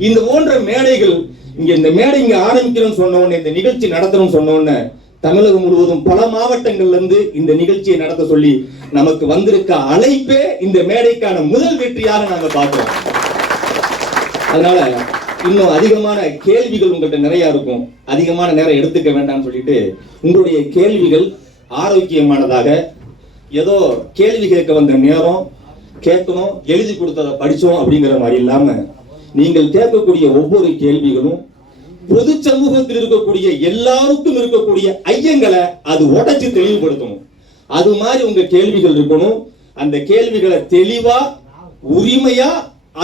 இந்த போன்ற மேடைகள் இங்க இந்த மேடை இங்க ஆரம்பிக்கிறோம்னு சொன்ன உடனே இந்த நிகழ்ச்சி நடத்தணும்னு சொன்ன உடனே தமிழகம் முழுவதும் பல மாவட்டங்கள்ல இருந்து இந்த நிகழ்ச்சியை நடத்த சொல்லி நமக்கு வந்திருக்க அழைப்பே இந்த மேடைக்கான முதல் வெற்றியாக நாங்க பார்க்கிறோம் அதனால இன்னும் அதிகமான கேள்விகள் உங்கள்கிட்ட நிறைய இருக்கும். அதிகமான நேரம் எடுத்துக்க வேண்டாம்னு சொல்லிட்டு உங்களுடைய கேள்விகள் ஆரோக்கியமானதாக ஏதோ கேள்வி கேட்க வந்த நேரம் கேட்கணும் எழுதி கொடுத்ததை படிச்சோம் அப்படிங்கிற மாதிரி இல்லாம நீங்கள் கேட்கக்கூடிய ஒவ்வொரு கேள்விகளும் பொது சமூகத்தில் இருக்கக்கூடிய எல்லாருக்கும் இருக்கக்கூடிய ஐயங்களை அது உடைச்சு தெளிவுபடுத்தணும். அது மாதிரி உங்க கேள்விகள் இருக்கணும். அந்த கேள்விகளை தெளிவா உரிமையா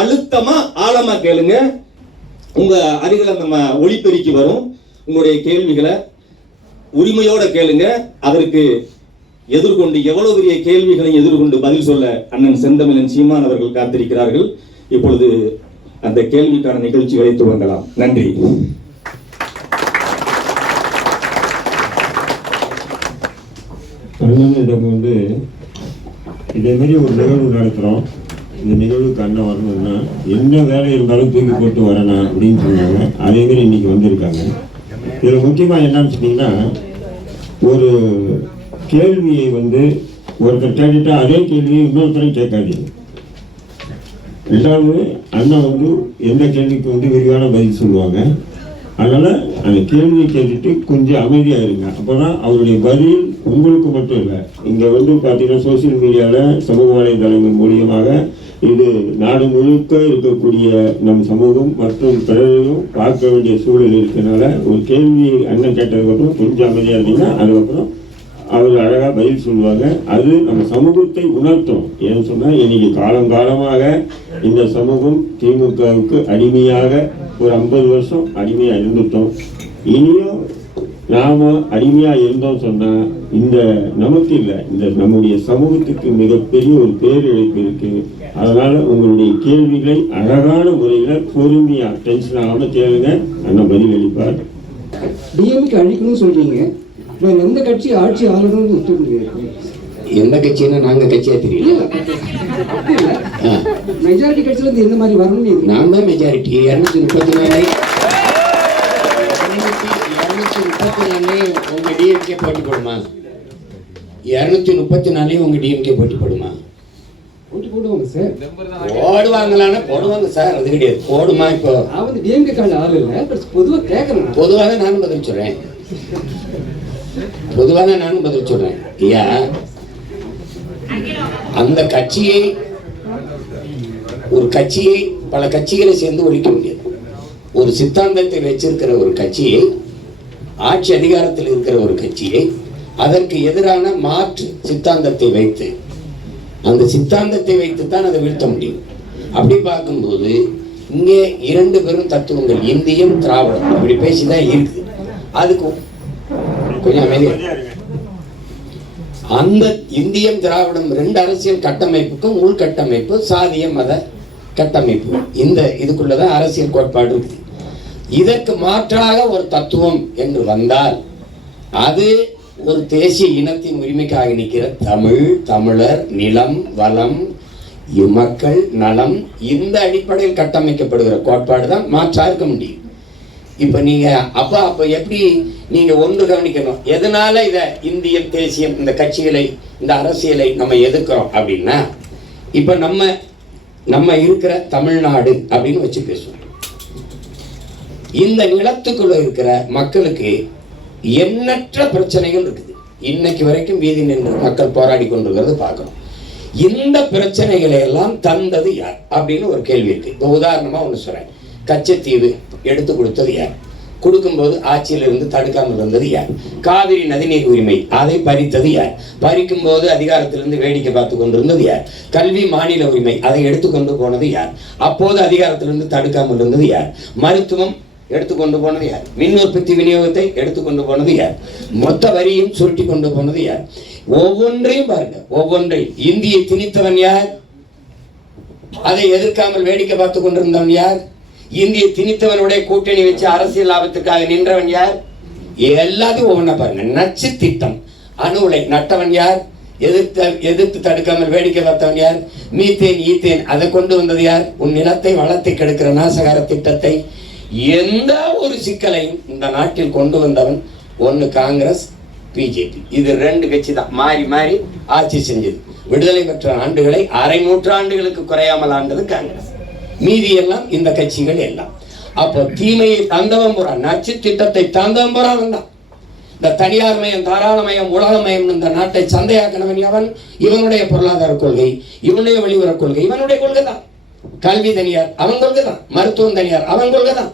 அழுத்தமா ஆழமா கேளுங்க. உங்க அருகில நம்ம ஒளிப்பெருக்கி வரும். உங்களுடைய கேள்விகளை உரிமையோட கேளுங்க. அதற்கு எதிர்கொண்டு எவ்வளவு பெரிய கேள்விகளை எதிர்கொண்டு பதில் சொல்ல அண்ணன் செந்தமிழன் சீமான் அவர்கள் காத்திருக்கிறார்கள். இப்பொழுது அந்த கேள்விக்கான நிகழ்ச்சிகளை துவங்கலாம். நன்றி. அண்ணனிடம் வந்து இதே மாதிரி ஒரு நிகழ்வு நடத்துகிறோம் இந்த நிகழ்வுக்கு அண்ணன் வரணும்னா என்ன வேலை இருந்தாலும் தூக்கி போட்டு வரணும் அப்படின்னு சொன்னாங்க. அதே மாதிரி இன்னைக்கு வந்திருக்காங்க. இதில் முக்கியமாக என்னன்னு சொன்னீங்கன்னா ஒரு கேள்வியை வந்து ஒருத்தர் கேட்டுட்டா அதே கேள்வியை இன்னொருத்தரும் கேட்காதீங்க. ரெண்டாவது அண்ணன் வந்து எந்த கேள்விக்கு வந்து விரிவான பதில் சொல்லுவாங்க? அதனால் அந்த கேள்வியை கேட்டுட்டு கொஞ்சம் அமைதியாக இருங்க அப்போ தான் அவருடைய பதில் உங்களுக்கு மட்டும் இல்லை இங்கே வந்து பார்த்தீங்கன்னா சோஷியல் மீடியாவில் சமூக வலைதளங்கள் மூலியமாக இது நாடு முழுக்க இருக்கக்கூடிய நம் சமூகம் மற்றும் பிறரையும் பார்க்க வேண்டிய சூழல் இருக்கனால ஒரு கேள்வி அண்ணன் கேட்டதுக்கப்புறம் கொஞ்சம் அமைதியாக இருந்தீங்கன்னா அதுக்கப்புறம் அவர் அழகாக பதில் சொல்லுவாங்க அது நம்ம சமூகத்தை உணர்த்தும். ஏன்னு சொன்னால் இன்னைக்கு காலங்காலமாக இந்த சமூகம் திமுகவுக்கு அடிமையாக ஒரு ஐம்பது வருஷம் அடிமையாக இருந்துட்டோம். இனியும் நாம் அடிமையாக இருந்தோம் சொன்னால் இந்த நமக்கு இல்லை. இந்த நம்முடைய சமூகத்துக்கு மிகப்பெரிய ஒரு பேரிழப்பு இருக்குது அதனால் உங்களுடைய கேள்விகளை அழகான முறையில் பொறுமையாக டென்ஷன் ஆகாமல் கேளுங்க. அண்ணன் பதில் அளிப்பார். டிஎம்கே அழிக்கணும்னு சொல்கிறீங்க நான் எந்த கட்சி ஆட்சி ஆளணும்னு ஒத்துக்கிறீங்க எந்த கட்சின்னா நாங்க கட்சியா தெரியல. மெஜாரிட்டி கட்சியில இருந்து எந்த மாதிரி வரணும்னு நான் தான் மெஜாரிட்டி இரநூத்தி முப்பத்தி நாலு. இரநூத்தி முப்பத்தி நாலு உங்க டிஎம்கே போட்டி போடுமா? இரநூத்தி முப்பத்தி நாலு உங்க டிஎம்கே போட்டி போடுமா? ஓட்டு போடுவாங்க சார். போடுவாங்களான்னா போடுவாங்க சார். அது கிடையாது. போடுமா இப்போ? வந்து டிஎம்கே கால ஆள் இல்லை பொதுவாக கேட்கறேன். பொதுவாக நானும் பதில் சொல்றேன். பொதுவாக நானும் பதில் சொல்றேன். ஐயா அந்த கட்சியை ஒரு கட்சியை பல கட்சிகளை சேர்ந்து ஒழிக்க முடியாது. ஒரு சித்தாந்தத்தை வச்சிருக்கிற ஒரு கட்சியை ஆட்சி அதிகாரத்தில் இருக்கிற ஒரு கட்சியை அதற்கு எதிரான மாற்று சித்தாந்தத்தை வைத்து அந்த சித்தாந்தத்தை வைத்து தான் அதை வீழ்த்த முடியும். அப்படி பார்க்கும்போது இங்கே இரண்டு பெரும் தத்துவங்கள் இந்தியம் திராவிடம். இப்படி பேசிதான் இருக்குது. அதுக்கு கொஞ்சம் அமைதியா அந்த இந்தியம் திராவிடம் ரெண்டு அரசியல் கட்டமைப்புக்கும் உள்கட்டமைப்பு சாதிய மத கட்டமைப்பு. இந்த இதுக்குள்ளதான் அரசியல் கோட்பாடு இருக்குது. இதற்கு மாற்றாக ஒரு தத்துவம் என்று வந்தால் அது ஒரு தேசிய இனத்தின் உரிமைக்காக நிற்கிற தமிழ் தமிழர் நிலம் வளம் மக்கள் நலம் இந்த அடிப்படையில் கட்டமைக்கப்படுகிற கோட்பாடு தான் மாற்றா இருக்க முடியும். இப்ப நீங்க அப்போ அப்ப எப்படி நீங்க ஒன்று கவனிக்கணும்? எதனால இத இந்திய தேசியம் இந்த கட்சிகளை இந்த அரசியலை நம்ம எதிர்க்கிறோம் அப்படின்னா இப்ப நம்ம நம்ம இருக்கிற தமிழ்நாடு அப்படின்னு வச்சு பேசுவோம். இந்த நிலத்துக்குள்ள இருக்கிற மக்களுக்கு எண்ணற்ற பிரச்சனைகள் இருக்குது. இன்னைக்கு வரைக்கும் வீதி நின்று மக்கள் போராடி கொண்டிருக்கிறது பார்க்கணும் இந்த பிரச்சனைகளை எல்லாம் தந்தது யார்? அப்படின்னு ஒரு கேள்வி இருக்கு. இப்போ உதாரணமா ஒன்று சொல்றேன். கச்சத்தீவு எடுத்து கொடுத்தது யார்? கொடுக்கும்போது ஆட்சியில் இருந்து தடுக்காமல் இருந்தது யார்? காவிரி நதிநீர் உரிமை அதை பறித்தது யார்? பறிக்கும் போது அதிகாரத்திலிருந்து வேடிக்கை பார்த்து கொண்டிருந்தது யார்? கல்வி மாநில உரிமை அதை எடுத்துக்கொண்டு போனது யார்? அப்போது அதிகாரத்திலிருந்து தடுக்காமல் இருந்தது யார்? மருத்துவம் எடுத்துக்கொண்டு போனது யார்? மின் உற்பத்தி விநியோகத்தை எடுத்துக்கொண்டு போனது யார்? மொத்த வரியும் சுருட்டி கொண்டு போனது யார்? ஒவ்வொன்றையும் பாருங்க ஒவ்வொன்றையும் இந்தியை திணித்தவன் யார்? அதை எதிர்க்காமல் வேடிக்கை பார்த்து கொண்டிருந்தவன் யார்? இந்திய திணித்தவனுடைய கூட்டணி வச்சு அரசியல் லாபத்துக்காக நின்றவன் யார்? எல்லாத்தையும் ஒவ்வொன்றா பாருங்க. நச்சு திட்டம். அணு உலை நட்டவன் யார்? எதிர்த்து எதிர்த்து தடுக்காமல் வேடிக்கை பார்த்தவன் யார்? மீத்தேன் ஈத்தேன் அதை கொண்டு வந்தது யார்? உன் நிலத்தை வளத்தை கெடுக்கிற நாசகார திட்டத்தை எந்த ஒரு சிக்கலையும் இந்த நாட்டில் கொண்டு வந்தவன் ஒன்று காங்கிரஸ் பிஜேபி. இது ரெண்டு கட்சி தான். மாறி மாறி ஆட்சி செஞ்சது. விடுதலை பெற்ற ஆண்டுகளை அரை நூற்றாண்டுகளுக்கு குறையாமல் ஆண்டது காங்கிரஸ். மீதி எல்லாம் இந்த கட்சிகள் எல்லாம். அப்போ தீமையை தந்தவன் போறான். நச்சு திட்டத்தை தந்தவன் போறான் தான். இந்த தனியார் மயம் தாராளமயம் உலகமயம் இந்த நாட்டை சந்தையாக்கினவன் அவன் இவனுடைய பொருளாதார கொள்கை இவனுடைய வெளியுறவு கொள்கை இவனுடைய கொள்கை தான். கல்வி தனியார் அவன் கொள்கை தான். மருத்துவம் தனியார் அவன் கொள்கை தான்.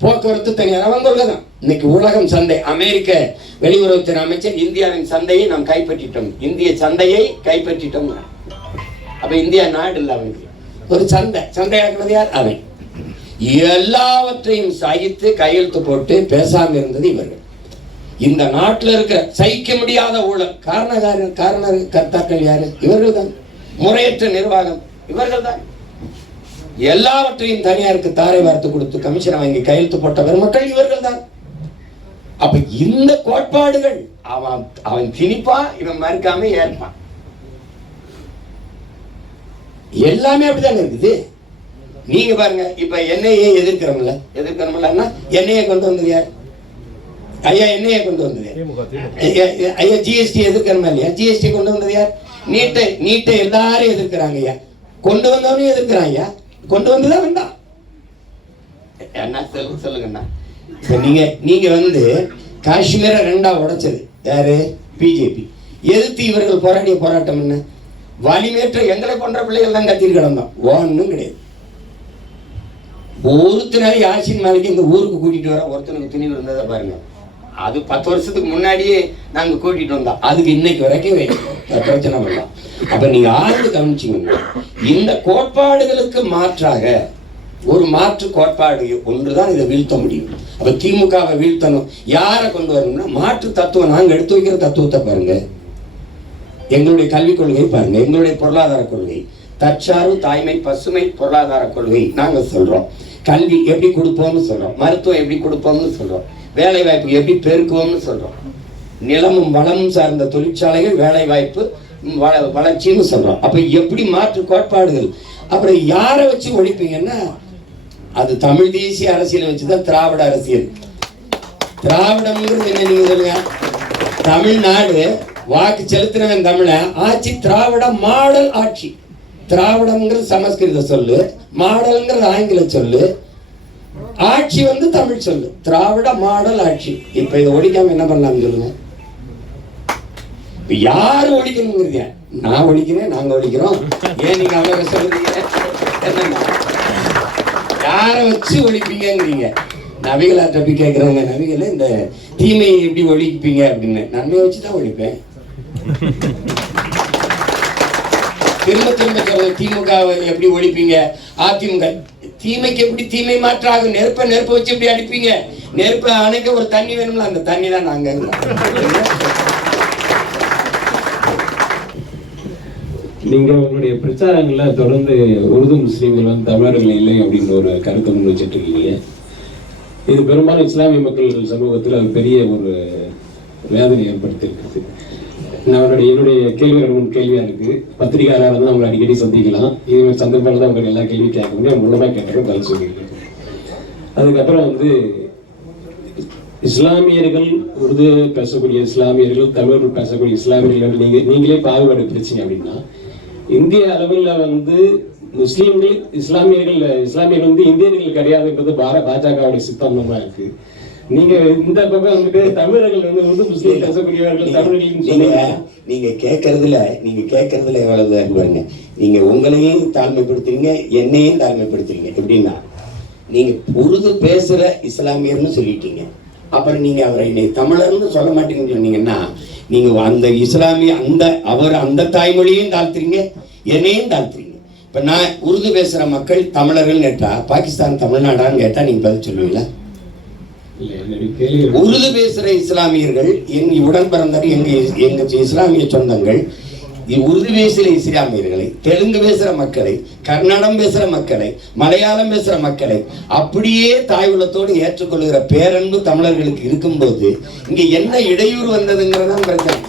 போக்குவரத்து தனியார் அவன் கொள்கை தான். இன்னைக்கு உலகம் சந்தை அமெரிக்க வெளியுறவுத்துறை அமைச்சர் இந்தியாவின் சந்தையை நாம் கைப்பற்றிட்டோம். இந்திய சந்தையை கைப்பற்றிட்டோம் அப்ப இந்தியா நாடு இல்லை அவனுக்கு. ஒரு சந்தை. சந்தையாக்குனது யார்? அவன் எல்லாவற்றையும் சகித்து கையெழுத்து போட்டு பேசாம இருந்தது இவர்கள். இந்த நாட்டில் இருக்கிற சகிக்க முடியாத ஊழல். காரணக்கார காரண கர்த்தாக்கள் யாரு? இவர்கள் தான் முறையற்ற நிர்வாகம். இவர்கள் தான் எல்லாவற்றையும் தனியாருக்கு தாரை வார்த்து கொடுத்து கமிஷனை வாங்கி கையெழுத்து போட்ட பெருமக்கள் இவர்கள் தான் அப்ப இந்த கோட்பாடுகள் அவன் அவன் திணிப்பான் இவன் மறுக்காம ஏற்பான். எல்லாமே அப்படிதானே இருக்குது? நீங்க பாருங்க இப்ப எண்ணெயை எதிர்க்கிறோம்ல. எதிர்க்கிறோம்ல எண்ணெயை கொண்டு வந்தது யார்? ஐயா எண்ணெயை கொண்டு வந்தது? ஐயா, ஜிஎஸ்டி எதிர்க்கிறோமா இல்லையா? ஜிஎஸ்டி கொண்டு வந்தது யார்? நீட்டை நீட்டை எல்லாரும் எதிர்க்கிறாங்க ஐயா. கொண்டு வந்தவனையும் எதிர்க்கிறான் ஐயா. கொண்டு வந்துதான் வந்தான். என்ன சொல்லுங்க சொல்லுங்கண்ணா. நீங்க நீங்க வந்து காஷ்மீரை ரெண்டா உடைச்சது. யாரு? பிஜேபி எதிர்த்து இவர்கள் போராடிய போராட்டம் என்ன? வலிமேற்ற எங்களை போன்ற பிள்ளைகள் தான் கத்திட்டு கிடந்தோம் ஒன்றும் கிடையாது. ஒருத்தனால யாசின் மாலிக்கு இந்த ஊருக்கு கூட்டிட்டு வர ஒருத்தனுக்கு துணிவு இருந்ததை பாருங்க. அது பத்து வருஷத்துக்கு முன்னாடியே நாங்க கூட்டிட்டு வந்தோம். அதுக்கு இன்னைக்கு வரைக்கும் பிரச்சனை பண்ணலாம் அப்ப நீங்க ஆழ்ந்து கவனிச்சீங்க இந்த கோட்பாடுகளுக்கு மாற்றாக ஒரு மாற்று கோட்பாடு ஒன்றுதான் இதை வீழ்த்த முடியும். அப்போ திமுகவை வீழ்த்தணும். யாரை கொண்டு வரணும்னா மாற்று தத்துவம் நாங்கள் எடுத்து வைக்கிற தத்துவத்தை பாருங்க. எங்களுடைய கல்விக் கொள்கை பாருங்க எங்களுடைய பொருளாதார கொள்கை. தற்சார்பு தாய்மை பசுமை பொருளாதார கொள்கை நாங்க சொல்றோம். கல்வி எப்படி கொடுப்போம்னு சொல்றோம். மருத்துவம் எப்படி கொடுப்போம்னு சொல்றோம். வேலை வாய்ப்பு எப்படி பெருக்குவோம்னு சொல்றோம். நிலமும் வளமும் சார்ந்த தொழிற்சாலைகள் வேலை வாய்ப்பு வள வளர்ச்சின்னு சொல்றோம். அப்ப எப்படி மாற்று கோட்பாடுகள்? அப்புறம் யாரை வச்சு ஒழிப்பீங்கன்னா அது தமிழ் தேசிய அரசியலை வச்சுதான் திராவிட அரசியல். திராவிடம்ங்கிறது என்ன நீங்க சொல்லுங்க? தமிழ்நாடு வாக்கு செலுத்தினவன் தமிழ ஆட்சி திராவிட மாடல் ஆட்சி. திராவிடம்ங்கிறது சமஸ்கிருத சொல்லு மாடல்ங்கிறது ஆங்கில சொல்லு ஆட்சி வந்து தமிழ் சொல்லு. திராவிட மாடல் ஆட்சி. இப்ப இதை ஒழிக்காம என்ன பண்ணலாம் சொல்லுங்க? இப்ப யாரு ஒழிக்கணுங்கிறீங்க? நான் ஒழிக்கிறேன் நாங்க ஒழிக்கிறோம். ஏன் நீங்க அவ்வளவு சொல்றீங்க என்னங்க யாரை வச்சு ஒழிப்பீங்கிறீங்க நபிகளாட்ட போய் கேட்குறாங்க நவிகளை இந்த தீமையை எப்படி ஒழிப்பீங்க அப்படின்னு. நன்மையை வச்சு தான் ஒழிப்பேன். திரும்ப திரும்ப சொல்றது திமுகவை எப்படி ஒழிப்பீங்க? அதிமுக தீமைக்கு எப்படி தீமை மாற்றாகும் நெருப்பை நெருப்பை வச்சு எப்படி அடிப்பீங்க? நெருப்பை அணைக்க ஒரு தண்ணி வேணும்ல அந்த தண்ணி தான் நாங்க நீங்க உங்களுடைய பிரச்சாரங்கள்ல தொடர்ந்து உருது முஸ்லீம்கள் வந்து தமிழர்கள் இல்லை அப்படின்னு ஒரு கருத்தை முன் வச்சுட்டு இருக்கீங்க. இது பெரும்பாலும் இஸ்லாமிய மக்கள் சமூகத்தில் அது பெரிய ஒரு வேதனை ஏற்படுத்தி நான் அவருடைய என்னுடைய கேள்விகள் ரெண்டு மூணு கேள்வியா இருக்கு. பத்திரிகையாளர் வந்து உங்களை அடிக்கடி சந்திக்கலாம். இது மாதிரி சந்தர்ப்பங்கள் தான் உங்களுக்கு எல்லா கேள்வி கேட்க முடியும் மூலமாக கேட்டதுக்கு பதில் சொல்லியிருக்கேன். அதுக்கப்புறம் வந்து இஸ்லாமியர்கள் உருது பேசக்கூடிய இஸ்லாமியர்கள் தமிழர்கள் பேசக்கூடிய இஸ்லாமியர்கள் நீங்க நீங்களே பாகுபாடு பிரிச்சீங்க அப்படின்னா இந்திய அளவில் வந்து முஸ்லீம்கள் இஸ்லாமியர்கள் இஸ்லாமியர்கள் வந்து இந்தியர்கள் கிடையாதுன்றது பார பாஜகவுடைய சித்தாந்தமா இருக்கு. நீங்க இந்த பக்கம் வந்துட்டு தமிழர்கள் வந்து உருது முஸ்லீம் பேசக்கூடியவர்கள் தமிழர்கள் நீங்க சொன்னீங்க நீங்க கேட்கறதுல நீங்க கேட்கறதுல எவ்வளவு பாருங்க. நீங்க உங்களையும் தாழ்மைப்படுத்துறீங்க என்னையும் தாழ்மைப்படுத்துறீங்க. எப்படின்னா நீங்க உருது பேசுற இஸ்லாமியர்னு சொல்லிட்டீங்க. அப்புறம் நீங்க அவரை என்னை தமிழர்னு சொல்ல மாட்டீங்கன்னு சொன்னீங்கன்னா நீங்க அந்த இஸ்லாமிய அந்த அவர் அந்த தாய்மொழியையும் தாழ்த்துறீங்க என்னையும் தாழ்த்துறீங்க. இப்ப நான் உருது பேசுற மக்கள் தமிழர்கள் கேட்டா பாகிஸ்தான் தமிழ்நாடான்னு கேட்டா நீங்க பதில் சொல்லுவீங்களா? உருது பேசுற இஸ்லாமியர்கள் எங்க உடன் பிறந்தவர் எங்க எங்க இஸ்லாமிய சொந்தங்கள் உருது பேசுகிற இஸ்லாமியர்களை தெலுங்கு பேசுற மக்களை கர்நாடகம் பேசுற மக்களை மலையாளம் பேசுற மக்களை அப்படியே தாய் ஏற்றுக்கொள்கிற பேரன்பு தமிழர்களுக்கு இருக்கும்போது இங்க என்ன இடையூறு வந்ததுங்கிறதான் பிரச்சனை.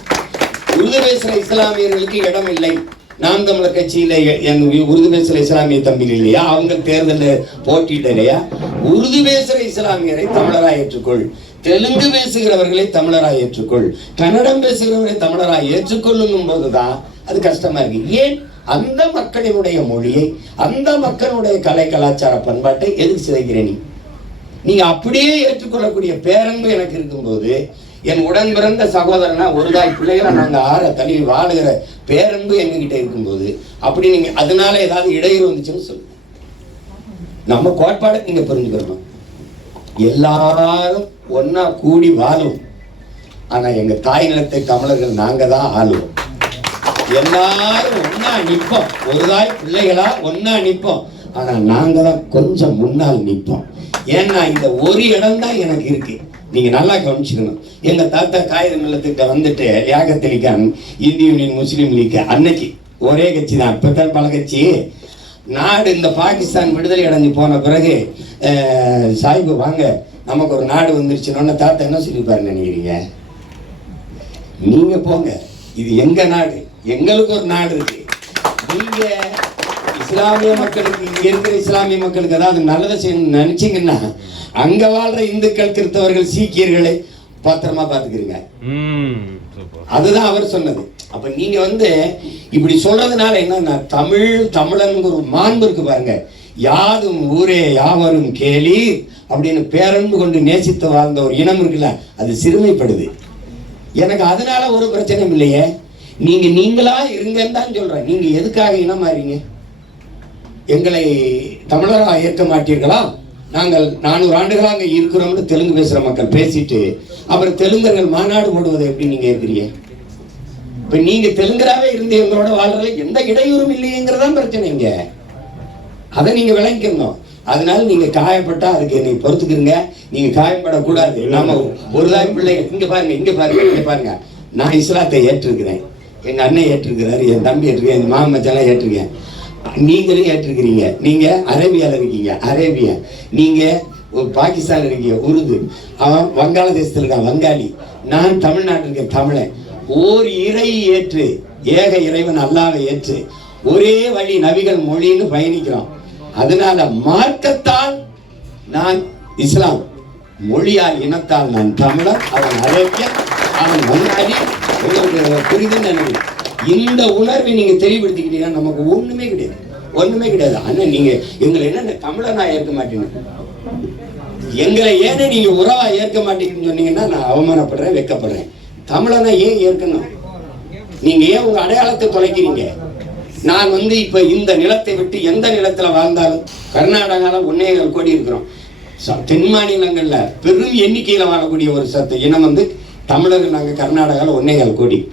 உருது பேசுற இஸ்லாமியர்களுக்கு இடம் இல்லை. நாம் தமிழர் கட்சியில் எங்க உருது பேசுற இஸ்லாமிய தம்பிகள் இல்லையா? அவங்க தேர்தலில் போட்டியிடலையா உருது பேசுகிற இஸ்லாமியரை தமிழராக ஏற்றுக்கொள். தெலுங்கு பேசுகிறவர்களை தமிழராக ஏற்றுக்கொள். கன்னடம் பேசுகிறவர்களை தமிழராய் ஏற்றுக்கொள்ளும் போதுதான் அது கஷ்டமா இருக்கு. ஏன்? அந்த மக்களினுடைய மொழியை அந்த மக்களுடைய கலை கலாச்சார பண்பாட்டை எதுக்கு சிதைக்கிற நீ? நீங்க அப்படியே ஏற்றுக்கொள்ளக்கூடிய பேரன்பு எனக்கு இருக்கும்போது என் உடன் பிறந்த சகோதரனா ஒரு தாய் பிள்ளைகளை நாங்கள் ஆற தழுவி வாழுகிற பேரன்பு எங்ககிட்ட இருக்கும்போது அப்படி நீங்க அதனால ஏதாவது இடையூறு வந்துச்சுன்னு சொல்லுங்க நம்ம கோட்பாடை நீங்க புரிஞ்சுக்கிறோம்? எல்லாரும் ஒன்றா கூடி வாழும். ஆனா எங்க தாய் நிலத்தை தமிழர்கள் நாங்க தான் ஆளுவோம். எல்லாரும் ஒன்றா நிற்போம். ஒரு தாய் பிள்ளைகளா ஒன்றா நிற்போம். ஆனா நாங்க தான் கொஞ்சம் முன்னால் நிற்போம். ஏன்னா இந்த ஒரு இடம் தான் எனக்கு இருக்கு. நீங்க நல்லா கவனிச்சுக்கணும். எங்க தாத்தா காகித நிலத்திட்ட வந்துட்டு லியாகத்தலிகான் இந்திய யூனியன் முஸ்லீம் லீக் அன்னைக்கு ஒரே கட்சி தான். இப்பதான் பல கட்சி. நாடு இந்த பாகிஸ்தான் விடுதலை அடைஞ்சு போன பிறகு சாய்பு வாங்க நமக்கு ஒரு நாடு வந்துருச்சுன்னு தாத்தா என்ன சொல்லிப்பாரு நினைக்கிறீங்க? நீங்க போங்க. இது எங்க நாடு? எங்களுக்கு ஒரு நாடு இருக்கு. நீங்க இஸ்லாமிய மக்களுக்கு இங்க இருக்கிற இஸ்லாமிய மக்களுக்கு ஏதாவது நல்லதை செய்யணும்னு நினைச்சீங்கன்னா அங்க வாழ்ற இந்துக்கள் கிறிஸ்தவர்கள் சீக்கியர்களை பத்திரமா பாத்துக்கிறீங்க அதுதான் அவர் சொன்னது. அப்ப நீங்க வந்து இப்படி சொல்றதுனால என்னன்னா தமிழ் தமிழனுங்கிற ஒரு மாண்பு இருக்கு பாருங்க. யாதும் ஊரே யாவரும் கேலி அப்படின்னு பேரன்பு கொண்டு நேசித்து வாழ்ந்த ஒரு இனம் இருக்குல்ல அது சிறுமைப்படுது. எனக்கு அதனால ஒரு பிரச்சனையும் இல்லையே. நீங்க நீங்களா இருங்கன்னு தான் சொல்றேன். நீங்க எதுக்காக இனம் மாறீங்க எங்களை தமிழரா ஏற்க மாட்டீர்களா? நாங்கள் நானூறு ஆண்டுகளாக அங்க இருக்கிறோம்னு தெலுங்கு பேசுற மக்கள் பேசிட்டு அப்புறம் தெலுங்கர்கள் மாநாடு போடுவதை எப்படி நீங்க இருக்கிறீங்க இப்ப நீங்க தெலுங்கராவே இருந்து எங்களோட வாழ்றதுல எந்த இடையூறும் இல்லையேங்கிறதான் பிரச்சனை இங்க. அதை நீங்க விளங்கிக்கணும். அதனால நீங்க காயப்பட்டா அதுக்கு என்னை பொறுத்துக்கிறீங்க நீங்க காயப்படக்கூடாது. நாம ஒரு தாய் பிள்ளைங்க இங்க பாருங்க இங்க பாருங்க இங்க பாருங்க. நான் இஸ்லாத்தை ஏற்றிருக்கிறேன். எங்க அண்ணன் ஏற்றிருக்கிறாரு என் தம்பி ஏற்றிருக்கேன் என் மாமன் ஏற்றிருக்கேன். நீங்களும் ஏற்றிருக்கிறீங்க. நீங்க அரேபியால இருக்கீங்க. அரேபியா. நீங்க பாகிஸ்தான் இருக்கீங்க. உருது. அவன் வங்காளதேசத்தில் இருக்கான். வங்காளி. நான் தமிழ்நாட்டில் இருக்கேன். தமிழன் ஓர் இறை ஏற்று. ஏக இறைவன் அல்லாவை ஏற்று. ஒரே வழி நபிகள் மொழின்னு பயணிக்கிறோம். அதனால மார்க்கத்தால் நான் இஸ்லாம். மொழியால் இனத்தால் நான் தமிழன் அவன் அரேபியன். அவன் வங்காளி. உங்களுக்கு புரிதுன்னு நினைக்கிறேன். இந்த உணர்வை நீங்க தெளிவுபடுத்திக்கிட்டீங்கன்னா நமக்கு ஒண்ணுமே கிடையாது. ஒண்ணுமே கிடையாது. அண்ணன் நீங்க எங்களை என்ன தமிழனா ஏற்க மாட்டீங்க? எங்களை ஏன்னு நீங்க உறவா ஏற்க மாட்டீங்கன்னு சொன்னீங்கன்னா நான் அவமானப்படுறேன் வெட்கப்படுறேன் தமிழனை ஏன் ஏற்கணும்? நீங்க ஏன் உங்க அடையாளத்தை தொலைக்கிறீங்க? நான் வந்து இப்ப இந்த நிலத்தை விட்டு எந்த நிலத்துல வாழ்ந்தாலும் கர்நாடகால ஒன்னே கோடி இருக்கிறோம். ச- தென் மாநிலங்கள்ல பெரும் எண்ணிக்கையில வாழக்கூடிய ஒரு சத்த இனம் வந்து தமிழர்கள் நாங்கள் கர்நாடகாவில் ஒன்னேகால் கோடி.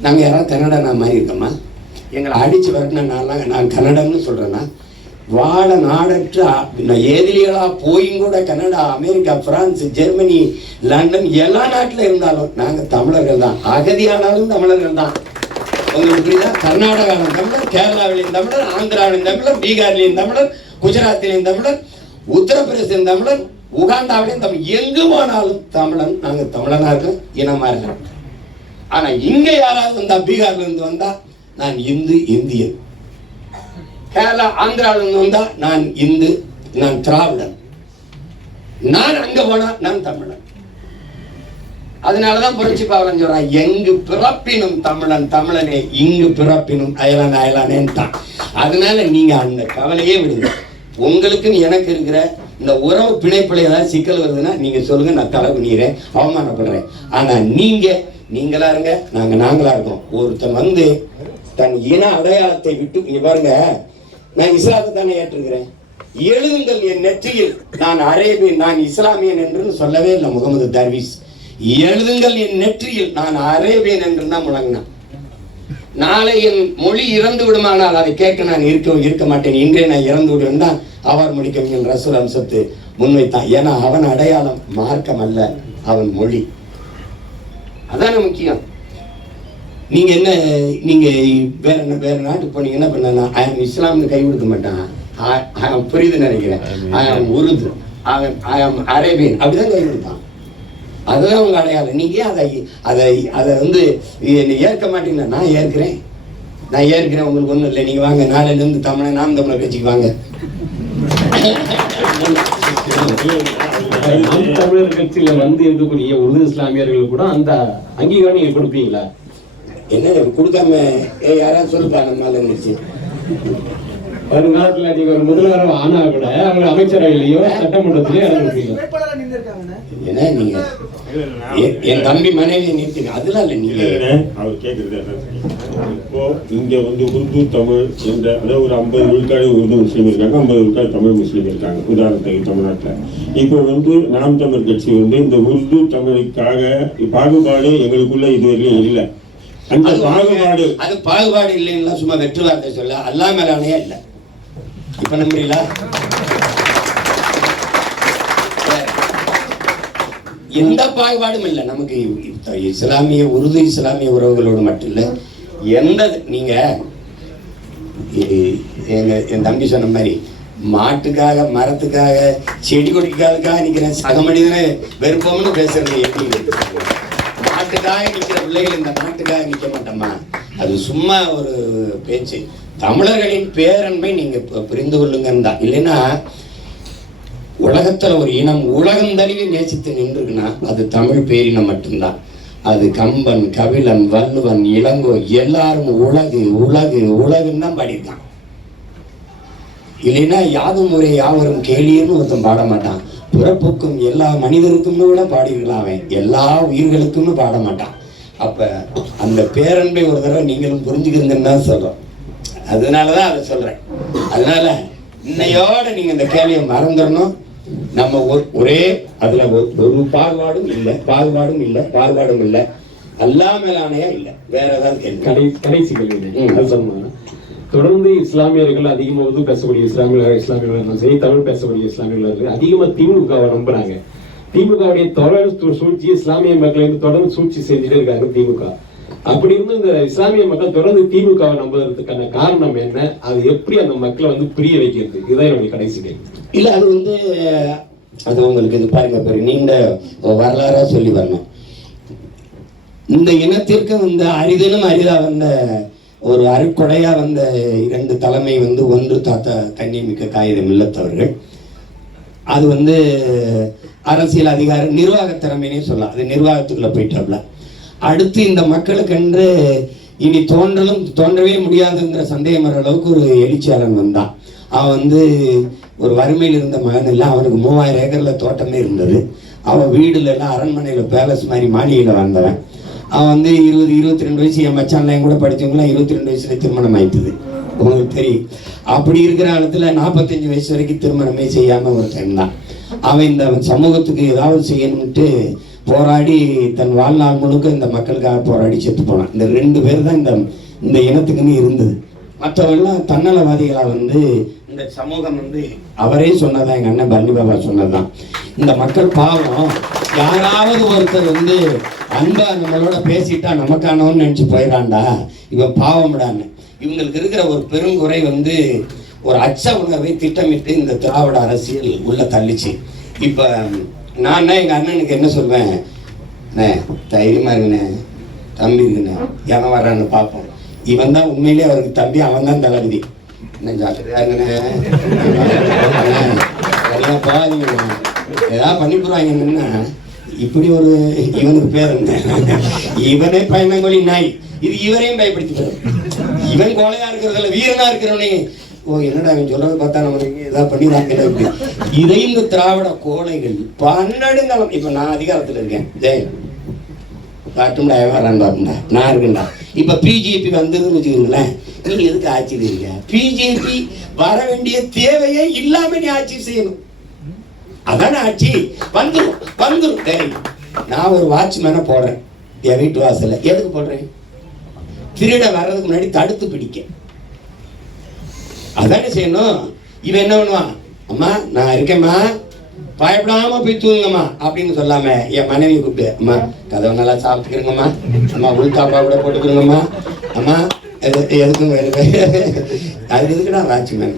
நாங்கள் யாராவது கர்நாடகா மாதிரி இருக்கோமா? எங்களை அடித்து வரணுன்னாலாம் நான் நான் சொல்கிறேன்னா வாழ நாடற்ற ஆ- நான் ஏதிலிகளா போயும் கூட Canada America France Germany London எல்லா நாட்டில் இருந்தாலும் நாங்கள் தமிழர்கள் தான். அகதியானாலும் தமிழர்கள் தான். உங்களுக்கு புரியுதா? கர்நாடகாவிலும் தமிழர் கேரளாவிலையும் தமிழர் ஆந்திராவிலும் தமிழர் பீகார்லையும் தமிழர் குஜராத்திலையும் தமிழர் உத்தரப்பிரதேசம் தமிழர் உகாண்டாவிலையும் தமிழ் எங்கு போனாலும் தமிழன் நாங்கள் தமிழனாக இருக்கோம் இனமாக இருக்கோம். ஆனால் இங்கே யாராவது வந்தால் பீகார்லேருந்து வந்தால் நான் இந்து இந்தியன். கேரளா ஆந்திராவில வந்தா நான் இந்து நான் திராவிடன். நான் அங்க போனா நான் தமிழன். அதனாலதான் புரட்சி பாவலன் சொல்றான் எங்கு பிறப்பினும் தமிழன் தமிழனே இங்கு பிறப்பினும் அயலான் அயலானேன்னு தான் அதனால நீங்க அந்த கவலையே விடுங்க. உங்களுக்கும் எனக்கு இருக்கிற இந்த உறவு பிணைப்புல ஏதாவது சிக்கல் வருதுன்னா நீங்க சொல்லுங்க நான் தலை பண்ணிடுறேன் அவமானப்படுறேன். ஆனா நீங்க நீங்களா இருங்க நாங்க நாங்களா இருக்கோம். ஒருத்தன் வந்து தன் இன அடையாளத்தை விட்டு இங்க பாருங்க நான் இஸ்லாத்தை தானே ஏற்றுக்கிறேன். எழுதுங்கள் என் நெற்றியில் நான் அரேபியன் நான் இஸ்லாமியன் என்று சொல்லவே இல்லை முகமது தர்வீஸ். எழுதுங்கள் என் நெற்றியில் நான் அரேபியன் என்று தான் முழங்கினான். நாளை என் மொழி இறந்து விடுமானால் அதை கேட்க நான் இருக்க இருக்க மாட்டேன். இன்றே நான் இறந்து விடுவேன் தான் அவர் முடிக்கும் ரசூல் அம்சத்து முன்வைத்தான். ஏன்னா அவன் அடையாளம் மார்க்கம் அல்ல அவன் மொழி. அதான முக்கியம். நீங்க என்ன நீங்க வேற என்ன- வேற நாட்டுக்கு போனீங்கன்னா பண்ண ஐஎம் இஸ்லாம்னு கை கொடுக்க மாட்டான். I- I am புரியுது நினைக்கிறேன். ஐ ஆம் உருது. ஐ ஆம் அரேபியன். அப்படிதான் கை கொடுப்பான். அதுதான் உங்க அடையாளம். நீங்க அதை அதை அதை வந்து என்னை ஏற்க மாட்டீங்களா? நான் ஏற்கிறேன். நான் ஏற்கிறேன். உங்களுக்கு ஒன்றும் இல்லை. நீங்க வாங்க. நாளையில இருந்து தமிழை நாம் தமிழர் கட்சிக்கு வாங்க. தமிழர் கட்சியில வந்து இருக்கக்கூடிய உருது இஸ்லாமியர்கள் கூட அந்த அங்கீகாரம் நீங்க கொடுப்பீங்களா? என்ன கொடுக்காம ஏ யாராவது சொல்லுப்பா நம்ம இருந்துச்சு வருங்காலத்துல நீங்க ஒரு முதல்வர் ஆனா கூட அவங்க அமைச்சரவையிலயோ சட்டமன்றத்திலயோ என்ன நீங்க? என் தம்பி மனைவி நிறுத்துங்க. அதெல்லாம் இல்லை நீங்க. அவர் கேட்கறது இப்போ இங்க வந்து உருது தமிழ் என்ற அதாவது ஒரு ஐம்பது விழுக்காடு உருது முஸ்லீம் இருக்காங்க ஐம்பது விழுக்காடு தமிழ் முஸ்லீம் இருக்காங்க உதாரணத்துக்கு தமிழ்நாட்டில். இப்போ வந்து நாம் தமிழ் கட்சி வந்து இந்த உருது தமிழுக்காக பாகுபாடு எங்களுக்குள்ள இதுவரையிலும் இல்லை. அந்த அது பாகுபாடு. அது பாகுபாடு இல்லைன்னா சும்மா வெற்று வார்த்தை சொல்ல அல்லா மேலானையே இல்லை. இப்ப நம்புறீங்களா? எந்த பாகுபாடும் இல்லை. நமக்கு இஸ்லாமிய உருது இஸ்லாமிய உறவுகளோடு மட்டும் இல்லை எந்த நீங்க என் தம்பி சொன்ன மாதிரி மாட்டுக்காக மரத்துக்காக செடி கொடிக்காக நிக்கிறேன் சக மனிதனை வெறுப்போம்னு பேசுறது எப்படி? நாட்டுக்காக நிற்கிற பிள்ளைகள் இந்த நாட்டுக்காக நிற்க மாட்டோமா? அது சும்மா ஒரு பேச்சு. தமிழர்களின் பேரன்பை நீங்க புரிந்து கொள்ளுங்கன்னு தான். இல்லைன்னா உலகத்துல ஒரு இனம் உலகம் தழுவி நேசித்து நின்றுக்குன்னா அது தமிழ் பேரினம் மட்டும்தான். அது கம்பன் கபிலன் வள்ளுவன் இளங்கோ எல்லாரும் உலகு உலகு உலகுன்னு தான் பாடியிருக்கான். இல்லைன்னா யாதும் முறை யாவரும் கேளியர்னு ஒருத்தன் பாட மாட்டான். பிறப்புக்கும் எல்லா மனிதருக்கும்னு கூட பாடியிருக்கலாம் அவன். எல்லா உயிர்களுக்கும்னு பாட மாட்டான் அப்ப அந்த பேரன்பை ஒரு தடவை நீங்களும் புரிஞ்சுக்கிறீங்கன்னு தான் சொல்றோம். அதனாலதான் அதை சொல்றேன். அதனால இன்னையோட நீங்க இந்த கேள்வியை மறந்துடணும். நம்ம ஒரு- அதுல ஒரு- ஒரு பாகுபாடும் இல்லை பாகுபாடும் இல்லை பாகுபாடும் இல்லை. அல்லா மேலானையா இல்லை. வேற ஏதாவது கேள்வி? கடை கடைசி கேள்வி. அது சொன்னா தொடர்ந்து இஸ்லாமியர்கள் அதிகமா உருது பேசக்கூடிய இஸ்லாமியர்களாக இஸ்லாமியர்கள் இருந்தாலும் சரி தமிழ் பேசக்கூடிய இஸ்லாமியர்களாக இருக்கு. அதிகமா திமுகவை நம்புறாங்க. திமுகவுடைய தொடர் சூழ்ச்சி இஸ்லாமிய மக்களை வந்து தொடர்ந்து சூழ்ச்சி செஞ்சுட்டே இருக்காங்க திமுக. அப்படி இருந்து இந்த இஸ்லாமிய மக்கள் தொடர்ந்து திமுகவை நம்புறதுக்கான காரணம் என்ன? அது எப்படி அந்த மக்களை வந்து புரிய வைக்கிறது? இதுதான் என்னுடைய கடைசி கேள்வி. இல்ல அது வந்து அது உங்களுக்கு இது பாருங்க பெரிய நீண்ட வரலாறா சொல்லி வரணும். இந்த இனத்திற்கு இந்த அரிதிலும் அரிதா வந்த ஒரு அருக்கொடையா வந்த இரண்டு தலைமை வந்து ஒன்று தாத்தா கண்ணியமிக்க காகிதம் இல்லத்தவர்கள் அது வந்து அரசியல் அதிகார நிர்வாக திறமைனே சொல்லலாம். அது நிர்வாகத்துக்குள்ள போயிட்டாப்ல. அடுத்து இந்த மக்களுக்கென்று இனி தோன்றலும் தோன்றவே முடியாதுங்கிற சந்தேகம் வர அளவுக்கு ஒரு எழுச்சியாளன் வந்தான். அவன் வந்து ஒரு வறுமையில் இருந்த மகன் இல்லை அவனுக்கு மூவாயிரம் ஏக்கரில் தோட்டமே இருந்தது. அவன் வீடுல எல்லாம் அரண்மனையில் பேலஸ் மாதிரி மாளிகையில் வந்தவன் அவன் வந்து இருபது இருபத்தி ரெண்டு வயசு என் மச்சான்ல என் கூட படிச்சவங்களாம் இருபத்தி ரெண்டு வயசுல திருமணம் ஆயிட்டுது. உங்களுக்கு தெரியும். அப்படி இருக்கிற காலத்தில் நாற்பத்தஞ்சு வயசு வரைக்கும் திருமணமே செய்யாம ஒருத்தன் தான். அவன் இந்த சமூகத்துக்கு ஏதாவது செய்யணும்ட்டு போராடி தன் வாழ்நாள் முழுக்க இந்த மக்களுக்காக போராடி செத்து போனான். இந்த ரெண்டு பேர் தான் இந்த இந்த இனத்துக்குன்னு இருந்தது. மற்றவெல்லாம் தன்னலவாதிகளாக வந்து இந்த சமூகம் வந்து அவரே சொன்னதான் எங்கள் அண்ணன் பரணி பாபா சொன்னதுதான். இந்த மக்கள் பாவம் யாராவது ஒருத்தர் வந்து அன்பா நம்மளோட பேசிட்டா நமக்கானவன்னு நினைச்சு போயிடான்டா இவன் பாவம்டான்னு. இவங்களுக்கு இருக்கிற ஒரு பெருங்குறை வந்து ஒரு அச்ச உணர்வை திட்டமிட்டு இந்த திராவிட அரசியல் உள்ள தள்ளிச்சு. இப்ப நான் எங்க அண்ணனுக்கு என்ன சொல்வேன்? அண்ணே தைரியமா இருக்குண்ணே தம்பி இருக்குண்ணே. எவன் வர்றான்னு பார்ப்போம். இவன் தான் உண்மையிலே அவருக்கு தம்பி அவன் தான் தளபதி. என்ன ஜாக்கிரதையா இருங்கண்ணே. அண்ணே, எல்லாம் ஏதாவது பண்ணி இப்படி ஒரு இவனுக்கு பேர் என்ன? இவனே பயணங்கொழி நாய். இது இவரையும் பயப்படுத்தி இவன் கோலையா இருக்கிறதுல வீரனா இருக்கிறவனே. ஓ என்னடா அவன் சொல்றது பார்த்தா நம்ம ஏதாவது பண்ணிடுறாங்க இப்படி இதை இந்த திராவிட கோழைகள் பன்னெடுங்காலம் இப்ப நான் அதிகாரத்துல இருக்கேன். ஜெய் காட்டும்டா எவன் வரான் பாருண்டா நான் இருக்கேன்டா. இப்ப பிஜேபி வந்ததுன்னு வச்சுக்கோங்களேன். நீங்க எதுக்கு ஆட்சி செய்யுங்க பிஜேபி வர வேண்டிய தேவையே இல்லாம நீ ஆட்சி செய்யணும். அதானே ஆச்சு வந்துடும் வந்துடும் சரி நான் ஒரு வாட்ச்மேனை போடுறேன். என் வீட்டு வாசல்ல. எதுக்கு போடுறேன்? திருட வர்றதுக்கு முன்னாடி தடுத்து பிடிக்க. அதானே செய்யணும்? இவன் என்ன பண்ணுவான்? அம்மா நான் இருக்கேம்மா. பயப்படாம போய் தூங்குங்கம்மா அப்படின்னு சொல்லாம என் மனைவி கூப்பிட்டு அம்மா கதவை நல்லா சாப்பிட்டுக்கிறங்கம்மா. அம்மா உள்தாப்பா கூட போட்டுக்கிறோங்கம்மா. அம்மா எது எதுக்கும் அது எதுக்குடா வாட்ச்மேன்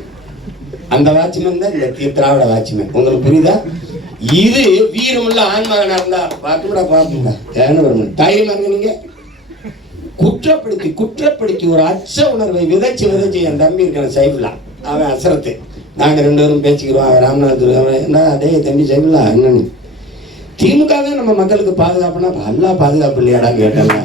அந்த வாட்ச்மேன் தான் இந்த திராவிட வாட்ச்மேன். உங்களுக்கு புரியுதா? இது வீரமுள்ள ஆன்மகனா இருந்தா பார்த்துடா பார்த்துடா ஏன்னு வரும் தைரியமா இருங்க நீங்க. குற்றப்படுத்தி குற்றப்படுத்தி ஒரு அச்ச உணர்வை விதைச்சு விதைச்சு என் தம்பி இருக்கிற சைபிளா அவன் அசரத்து. நாங்கள் ரெண்டு பேரும் பேச்சுக்கிறோம் அவன் அவன் என்ன அதே தம்பி சைபிளா என்னன்னு. திமுக தான் நம்ம மக்களுக்கு பாதுகாப்புனா அப்ப பாதுகாப்பு இல்லையாடா கேட்டாங்க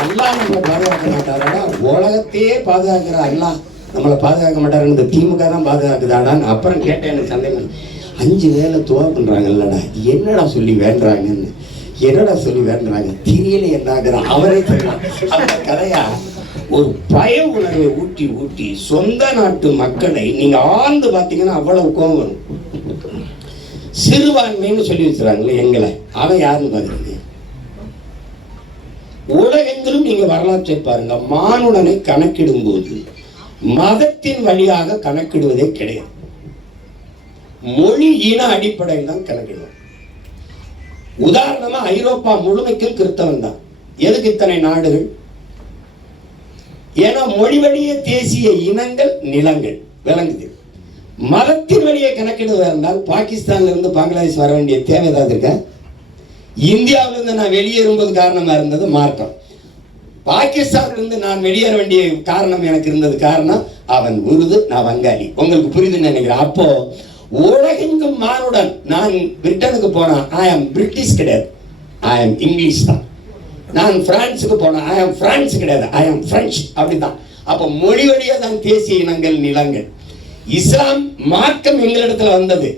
அல்லா நம்ம பாதுகாக்க மாட்டாரா உலகத்தையே பாதுகாக்கிற அல்லாஹ் நம்மளை பாதுகாக்க மாட்டாருன்னு திமுக தான் பாதுகாக்குதாடான்னு அப்புறம் கேட்டேன் எனக்கு சந்தேகம் அஞ்சு வேலை துவா பண்ணுறாங்கல்லடா என்னடா சொல்லி வேண்டுறாங்கன்னு. என்னடா சொல்லி வேண்டுறாங்க? தெரியல என்னாகிற அவரே தெரியலாம் அந்த கதையா? ஒரு பய உணர்வை ஊட்டி ஊட்டி சொந்த நாட்டு மக்களை நீங்கள் ஆழ்ந்து பார்த்தீங்கன்னா அவ்வளவு கோபம் வரும். சிறுபான்மைன்னு சொல்லி வச்சுறாங்களே எங்களை. அவன் யாருன்னு பாக்குறீங்க? உலகெங்கிலும் நீங்க வரலாற்றை பாருங்க. மானுடனை கணக்கிடும் போது மதத்தின் வழியாக கணக்கிடுவதே கிடையாது. மொழி இன அடிப்படையில் தான் கணக்கிடுவோம். உதாரணமா ஐரோப்பா முழுமைக்கும் கிறிஸ்தவன் தான். எதுக்கு இத்தனை நாடுகள்? ஏன்னா மொழி வழியே தேசிய இனங்கள் நிலங்கள் விளங்குது. மதத்தின் வழியை கணக்கிடுவதா இருந்தால் பாகிஸ்தான்ல இருந்து பங்களாதேஷ் வர வேண்டிய தேவை ஏதாவது இருக்கா? இந்தியாவிலிருந்து நான் வெளியேறும்போது காரணமா இருந்தது மார்க்கம். பாகிஸ்தான் இருந்து நான் வெளியேற வேண்டிய காரணம் எனக்கு இருந்தது காரணம் அவன் உருது நான் வங்காளி. உங்களுக்கு புரியுதுன்னு நினைக்கிறேன். அப்போ உலகெங்கும் மானுடன் நான் பிரிட்டனுக்கு போனேன். ஐ ஆம் பிரிட்டிஷ் கிடையாது. ஐ ஆம் இங்கிலீஷ் தான். நான் பிரான்ஸுக்கு போனேன். ஐ ஆம் பிரான்ஸ் கிடையாது. ஐ ஆம் பிரெஞ்சு அப்படிதான் அப்போ மொழி வழியாக தான் தேசிய இனங்கள் நிலங்கள். இஸ்லாம் மார்க்கம் எங்களிடத்துல வந்தது.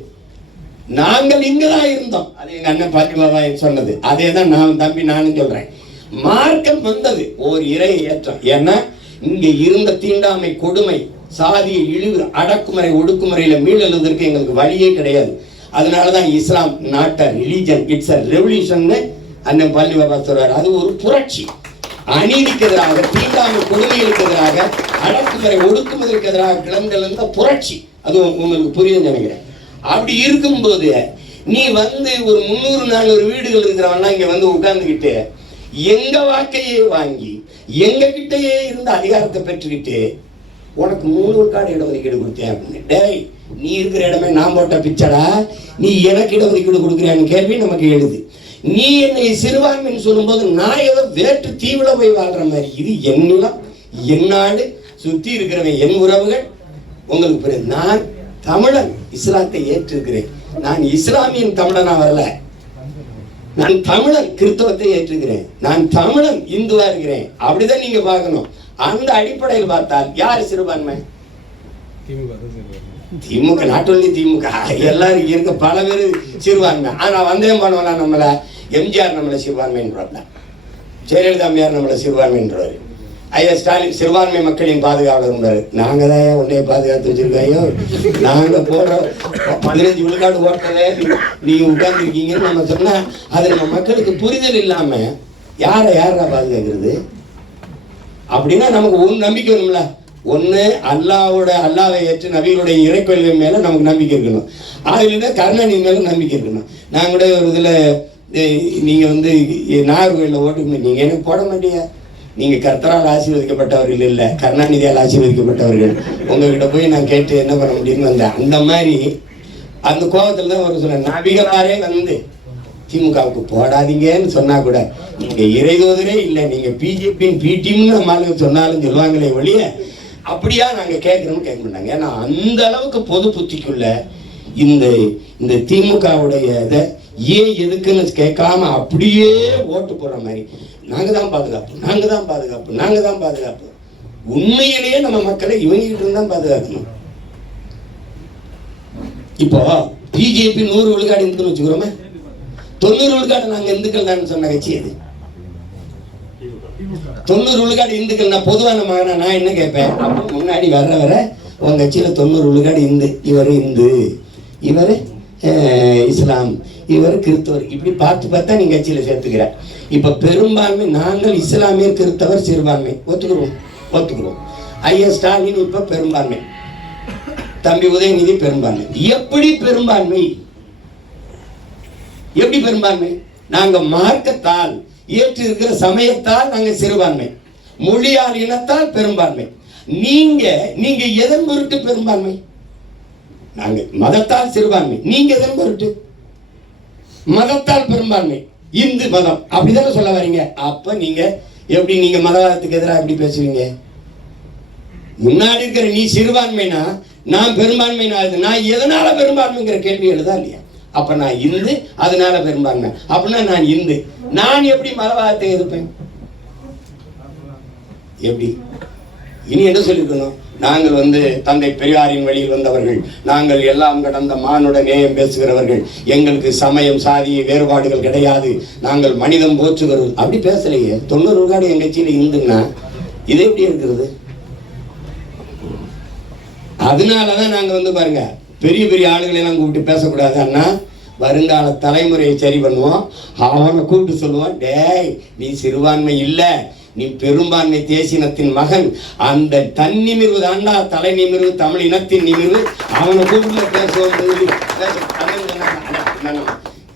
நாங்கள் இங்கதான் இருந்தோம். அது எங்க அண்ணன் பாத்திமா சொன்னது. அதே தான் நான் தம்பி நானும் சொல்றேன். மார்க்கம் வந்தது. ஓர் இறை ஏற்றம் ஏன்னா இங்க இருந்த தீண்டாமை கொடுமை சாதிய இழிவு அடக்குமுறை ஒடுக்குமுறையில மீளெழுவதற்கு எங்களுக்கு வழியே கிடையாது. அதனாலதான் Islam not a religion it's a revolution அண்ணன் பள்ளி பாபா சொல்றாரு. அது ஒரு புரட்சி. அநீதிக்கு எதிராக தீண்டாமை கொடுமைகளுக்கு எதிராக அடக்குமுறை ஒடுக்குமுறைக்கு எதிராக கிளந்தெழுந்த புரட்சி. அது உங்களுக்கு புரியுதுன்னு நினைக்கிறேன். அப்படி இருக்கும்போது நீ வந்து ஒரு முந்நூறு நானூறு வீடுகள் இருக்கிறவன்லாம் இங்க வந்து உட்கார்ந்துக்கிட்டு எங்க வாக்கையே வாங்கி எங்க கிட்டயே இருந்த அதிகாரத்தை பெற்றுக்கிட்டு உனக்கு மூணு விழுக்காடு இடஒதுக்கீடு கொடுத்தேன் அப்படின்னு. டேய் நீ இருக்கிற இடமே நான் போட்ட பிச்சடா. நீ எனக்கு இடஒதுக்கீடு கொடுக்குறியான்னு கேள்வி நமக்கு எழுது. நீ என்னை சிறுபான்மைன்னு சொல்லும்போது நான் ஏதோ வேற்று தீவுல போய் வாழ்ற மாதிரி. இது என் நிலம் என் நாடு சுற்றி இருக்கிறவன் என் உறவுகள். உங்களுக்கு புரியுது? நான் தமிழன் இஸ்லாத்தை ஏற்றிருக்கிறேன். நான் இஸ்லாமியன் தமிழனா வரல. நான் தமிழன் கிறிஸ்தவத்தை ஏற்றுக்கிறேன் நான் தமிழன் இந்துவா இருக்கிறேன். அப்படிதான் நீங்க பார்க்கணும். அந்த அடிப்படையில் பார்த்தால் யார் சிறுபான்மை? DMK not only DMK. எல்லாரும் இருக்க பல பேர் சிறுபான்மை. ஆனா வந்தேன் பண்ணுவலாம் நம்மள எம்ஜிஆர் நம்மள சிறுபான்மைன்றாப்ல. ஜெயலலிதா அம்மையார் நம்மள சிறுபான்மைன்றாரு. ஐயா ஸ்டாலின் சிறுபான்மை மக்களின் பாதுகாவலர் நாங்க தான் ஏன் உன்னைய பாதுகாத்து வச்சிருக்கோம் நாங்கள் நாங்க போடுற பதினஞ்சு விழுக்காடு ஓட்டல நீ உட்கார்ந்துருக்கீங்கன்னு நம்ம சொன்னா அது நம்ம மக்களுக்கு புரிதல் இல்லாம யாரை யாரா பாதுகாக்கிறது? அப்படின்னா நமக்கு ஒரு நம்பிக்கை வேணும்ல ஒன்று அல்லாவோட அல்லாவை ஏற்று நபிகளுடைய இறைக்கொள்கை மேலே நமக்கு நம்பிக்கை இருக்கணும். அதுலேருந்து கருணாநிதி மேலே நம்பிக்கை இருக்கணும். நான் கூட ஒரு இதில் நீங்கள் வந்து நாகர்கோயிலில் ஓட்டுக்கு நீங்கள் எனக்கு போட மாட்டீங்க நீங்க கர்த்தரால் ஆசீர்வதிக்கப்பட்டவர்கள் இல்லை கருணாநிதியால் ஆசீர்வதிக்கப்பட்டவர்கள். உங்ககிட்ட போய் நான் கேட்டு என்ன பண்ண முடியும்னு வந்தேன். அந்த மாதிரி அந்த கோபத்தில் தான் ஒரு சொன்னேன் நபிகளாரே வந்து திமுகவுக்கு போடாதீங்கன்னு சொன்னா கூட நீங்க இறைதோதரே இல்லை நீங்க பிஜேபியின் பிடிம்னு நம்ம சொன்னாலும் சொல்லுவாங்களே ஒழிய அப்படியா நாங்க கேட்கறோம்னு கேட்க மாட்டாங்க. ஏன்னா அந்த அளவுக்கு பொது புத்திக்குள்ள இந்த இந்த திமுகவுடைய இதை ஏன் எதுக்குன்னு கேட்காம அப்படியே ஓட்டு போடுற மாதிரி. நாங்க தான் பாதுகாப்பு நாங்க தான் பாதுகாப்பு நாங்க தான் பாதுகாப்பு. உண்மையிலேயே நம்ம மக்களை இவங்கிட்டு தான் பாதுகாக்கணும். இப்போ பிஜேபி நூறு விழுக்காடு இருக்குன்னு வச்சுக்கிறோமே. தொண்ணூறு விழுக்காடு நாங்க இந்துக்கள் தான் சொன்ன கட்சி அது. தொண்ணூறு விழுக்காடு இந்துக்கள் நான் பொதுவான மகனா நான் என்ன கேட்பேன்? அப்போ முன்னாடி வர்ற வர உங்க கட்சியில தொண்ணூறு விழுக்காடு இந்து இவர் இந்து இவர் இஸ்லாம் இவர் கிறிஸ்தவர் இப்படி பார்த்து பார்த்தா நீங்க கட்சியில சேர்த்துக்கிற. இப்ப பெரும்பான்மை நாங்கள் இஸ்லாமியர் கிறிஸ்தவர் சிறுபான்மை ஒத்துக்கிறோம் ஒத்துக்கிறோம். ஐயா ஸ்டாலின் இப்ப பெரும்பான்மை. தம்பி உதயநிதி பெரும்பான்மை. எப்படி பெரும்பான்மை? எப்படி பெரும்பான்மை? நாங்க மார்க்கத்தால் ஏற்று இருக்கிற சமயத்தால் நாங்க சிறுபான்மை. மொழியால் இனத்தால் பெரும்பான்மை. நீங்க நீங்க எதன் பொருட்டு பெரும்பான்மை? நாங்க மதத்தால் சிறுபான்மை. நீங்க எதன் பொருட்டு? மதத்தால் பெரும்பான்மை. இந்து மதம். அப்படிதானே சொல்ல வரீங்க? அப்ப நீங்க எப்படி நீங்க மதவாதத்துக்கு எதிராக எப்படி பேசுவீங்க? முன்னாடி இருக்கிற நீ சிறுபான்மைனா நான் பெரும்பான்மைனா நான் எதனால பெரும்பான்மைங்கிற கேள்வி எழுதா இல்லையா? அப்ப நான் இந்து அதனால பெரும்பான்மை. அப்படின்னா நான் இந்து. நான் எப்படி மதவாதத்தை எதிர்ப்பேன்? எப்படி? இனி என்ன சொல்லிருக்கணும்? நாங்கள் வந்து தந்தை பெரியாரின் வழியில் வந்தவர்கள். நாங்கள் எல்லாம் கடந்த மானுட நேயம் பேசுகிறவர்கள். எங்களுக்கு சமயம் சாதி வேறுபாடுகள் கிடையாது. நாங்கள் மனிதம் போச்சுகிறோம் அப்படி பேசலையே. தொண்ணூறு விழுக்காடு எங்கள் கட்சியில் இருந்துன்னா இது எப்படி இருக்கிறது? அதனாலதான் நாங்கள் வந்து பாருங்க பெரிய பெரிய ஆளுகளை எல்லாம் கூப்பிட்டு பேசக்கூடாது. அண்ணா வருங்கால தலைமுறையை சரி பண்ணுவோம். அவனை கூப்பிட்டு சொல்லுவான் டேய் நீ சிறுபான்மை இல்லை. நீ பெரும்பான்மை தேசினத்தின் மகன். அந்த தன் நிமிர்வு தாண்டா தலை நிமிர்வு தமிழ் இனத்தின் நிமிர்வு. அவனை கூப்பிட்டு பேசுவோம்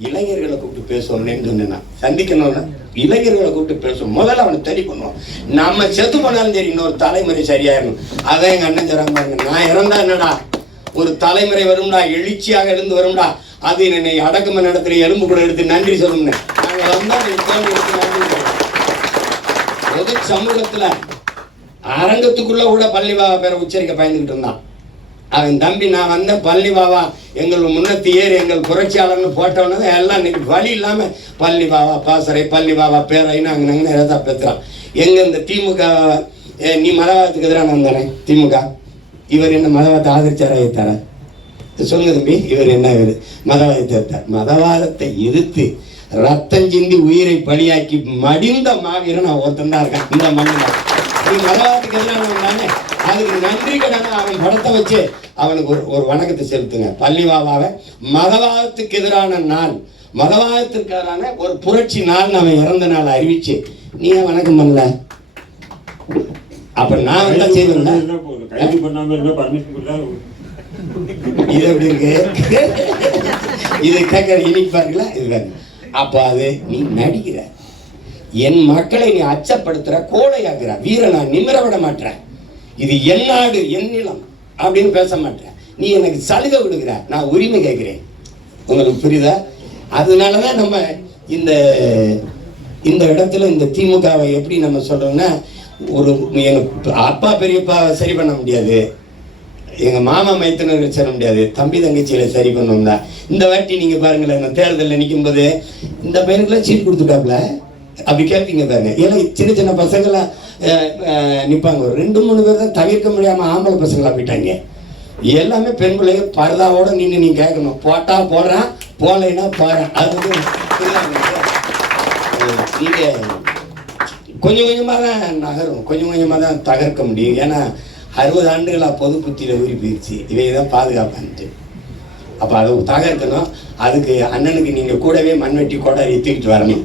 இளைஞர்களை கூப்பிட்டு பேசுவோம்னு சொன்னேன் நான். சந்திக்கணும்னா இளைஞர்களை கூப்பிட்டு பேசுவோம். முதல்ல அவனை சரி பண்ணுவோம். நம்ம செத்து போனாலும் சரி இன்னொரு தலைமுறை சரியாயிடணும். அதான் எங்க அண்ணன் சொல்றாங்க பாருங்க நான் இறந்தா என்னடா? ஒரு தலைமுறை வரும்டா எழுச்சியாக எழுந்து வரும்டா? அது என்னை அடக்கம நடத்துற எலும்பு கூட எடுத்து நன்றி சொல்லுங்க நாங்கள் வந்தா நீ தோல்வி எடுத்து நன்றி சொல்லணும். பொது சமூகத்துல அரங்கத்துக்குள்ள கூட பள்ளி பாபா பேரை உச்சரிக்க பயந்துகிட்டு இருந்தான். அவன் தம்பி நான் வந்த பள்ளி பாபா எங்கள் முன்னத்தி ஏறி எங்கள் புரட்சியாளர்னு போட்டவனது எல்லாம் இன்னைக்கு வழி இல்லாம பள்ளி பாபா பாசறை பள்ளி பாபா பேரைன்னு அங்கே நாங்கள் தான் பேசுறான் எங்க இந்த திமுக ஏ, நீ மதவாதத்துக்கு எதிராக வந்தானே? திமுக. இவர் என்ன மதவாதத்தை ஆதரிச்சாரா ஏத்தாரா? சொல்லுங்க தம்பி இவர் என்ன இவர் மதவாதத்தை எதிர்த்தார் மதவாதத்தை எதிர்த்து ரத்தம் சிந்தி உயிரை பலியாக்கி மடிந்த மாவீரன் அவன் ஒருத்தன் தான் இருக்கான். இந்த மண்ணில் நீ மதவாதத்துக்கு எதிரானவன் தானே அதுக்கு நன்றி கடனை அவன் படத்தை வச்சு அவனுக்கு ஒரு ஒரு வணக்கத்தை செலுத்துங்க. பள்ளி பாபாவை மதவாதத்துக்கு எதிரான நாள். மதவாதத்திற்கு எதிரான ஒரு புரட்சி நாள் அவன் இறந்த நாள் அறிவிச்சு. நீ ஏன் வணக்கம் பண்ணல? அப்ப நான் என்ன கொடுத்தா? இது எப்படி இருக்கு? இது கேட்கற இனிப்பாருங்களா இது வேற அப்போ அது நீ நடிக்கிற. என் மக்களை நீ அச்சப்படுத்துற கோழையாக்குற நான் நிமிர விட மாட்டேன் இது என் நாடு என் நிலம் அப்படின்னு பேச மாட்டேன் நீ எனக்கு சலுகை விடுகிற நான் உரிமை கேட்குறேன். உங்களுக்கு புரியுதா? அதனாலதான் நம்ம இந்த இந்த இடத்துல இந்த திமுகவை எப்படி நம்ம சொல்றோம்னா ஒரு எனக்கு அப்பா பெரியப்பா சரி பண்ண முடியாது. எங்க மாமா மைத்தனர்கள் சேர முடியாது? தம்பி தங்கச்சியில சரி பண்ணோம்னா இந்த வாட்டி நீங்க பாருங்களேன் இந்த தேர்தலில் நிற்கும் போது இந்த பையனுக்குலாம் சீட் கொடுத்துட்டாப்ல? அப்படி கேட்பீங்க பாருங்க. ஏன்னா சின்ன சின்ன பசங்களாம் நிற்பாங்க ஒரு ரெண்டு மூணு பேர் தான் தவிர்க்க முடியாம ஆம்பளை பசங்களா போயிட்டாங்க. எல்லாமே பெண் பிள்ளைங்க பரதாவோட நின்று நீ கேட்கணும். போட்டா போடுறான் போலைன்னா போறேன் அது வந்து நீங்க கொஞ்சம் கொஞ்சமாக தான் நகரும். கொஞ்சம் கொஞ்சமாக தான் தகர்க்க முடியும். ஏன்னா அறுபது ஆண்டுகளாக பொது புத்தியில் ஊறி போயிடுச்சு இவை தான் பாதுகாப்பான்ட்டு. அப்போ அதை தகர்க்கணும் அதுக்கு அண்ணனுக்கு நீங்கள் கூடவே மண்வெட்டி கொடாரி தூக்கிட்டு வரணும்.